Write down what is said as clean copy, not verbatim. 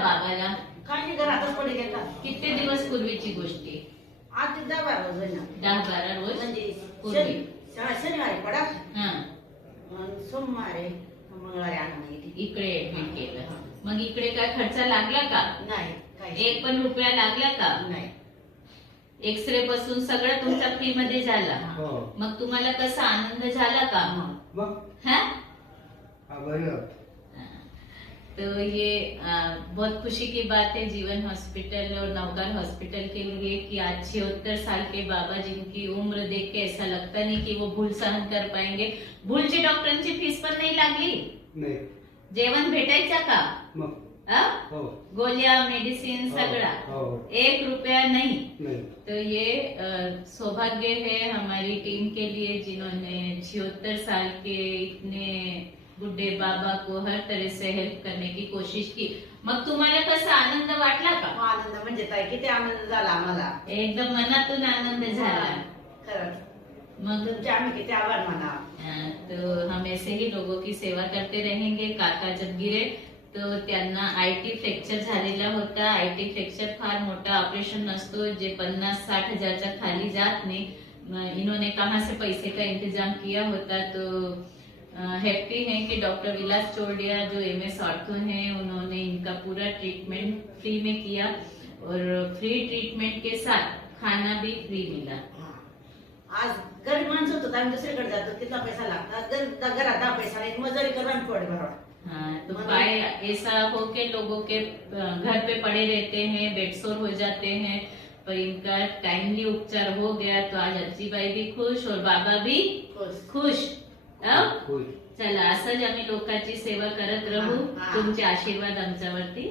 बाबाला? काही घरातच पडे घेतात. किती दिवस पूर्वीची गोष्टी? आज ते 10-12 रोज आहे ना. 10-12 रोज म्हणजे पूर्वी. शनिवारी पडा, हा, सोमवारी मंगळवारी आणून इकडे ऍडमिट केलं. मग इकडे काय खर्च लागला का? नाही, काही एक पण रुपया लागला का? नाही. एक्सरे पासून सगळं तुमच्या फ्री मध्ये झाला. मग तुम्हाला कसा आनंद झाला का? हाँ? तो ये बहुत खुशी की बात है जीवन हॉस्पिटल और नवकार हॉस्पिटल के लिए कि आज 76 साल के बाबा जिनकी उम्र देख के ऐसा लगता नहीं कि वो भूल सहन कर पाएंगे. भूलची डॉक्टरांची फीस पण नाही लागली. जेवण भेटायचा का? गोलियां मेडिसिन सगळा 1 रुपया नहीं. तो ये सौभाग्य है हमारी टीम के लिए जिन्होंने 76 साल के इतने बुड्ढे बाबा को हर तरह से हेल्प करने की कोशिश की. मग तुम्हाला कसा आनंद वाटला का? आनंद म्हणजे काय, किती आनंद झाला आम्हाला. एकदम मनातून आनंद झाला. खरंच मग तुमचे आम्ही किती आभार माना. तो हम ऐसे ही लोगों की सेवा करते रहेंगे. काका जब गिरे तो त्यांना आयटी फ्रॅक्चर झालेला होता. आयटी फ्रॅक्चर फार मोठा ऑपरेशन नसतो जे 50-60 हजारच्या खाली जात नाही. इन्होंने कहां से पैसे का इंतजाम किया होता. तो हैप्पी है कि डॉक्टर विलास चोरडिया जो MS ऑर्थो हैं उन्होंने इनका पूरा ट्रीटमेंट फ्री में किया और फ्री ट्रीटमेंट के साथ खाना भी फ्री मिला. आज गरीब माणसं होतो आम्ही दुसरीकडे जातो, कितना पैसा लागतात. घरात 10 पैसा नाही, मजुरी करून पोट भरवा. हाँ, तो पाए ऐसा हो के लोगों के घर पे पड़े रहते हैं, बेडसोर हो जाते हैं, पर इनका टाइमली उपचार हो गया. तो आज अज्जीबाई भी खुश और बाबा भी खुश. चला असंच आम्ही लोकांची सेवा करत राहू. तुमचे आशीर्वाद आमच्यावरती.